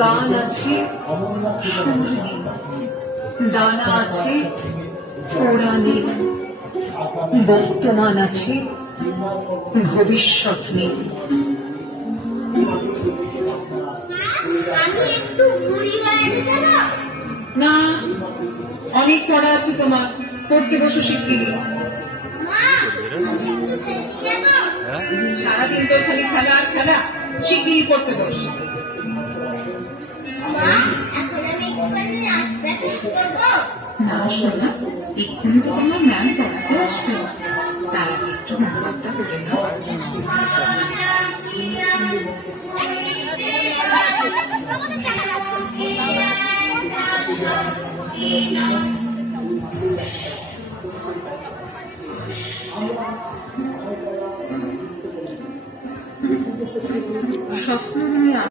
গান আছে সুর নেই, ডানা আছে ওড়া নেই, বর্তমান আছে ভবিষ্যৎ নেই। না, অনেক পড়া আছে তোমার, পড়তে বসো শিগগিরি। সারাদিন তো খালি খেলা আর খেলা, শিগগিরি পড়তে বস। না শোনা, এক্ষুনি তো তোমার ম্যাম পড়াতে আসবে, তার আগে একটু হোমওয়ার্কটা করে নাও। স্বপ্ন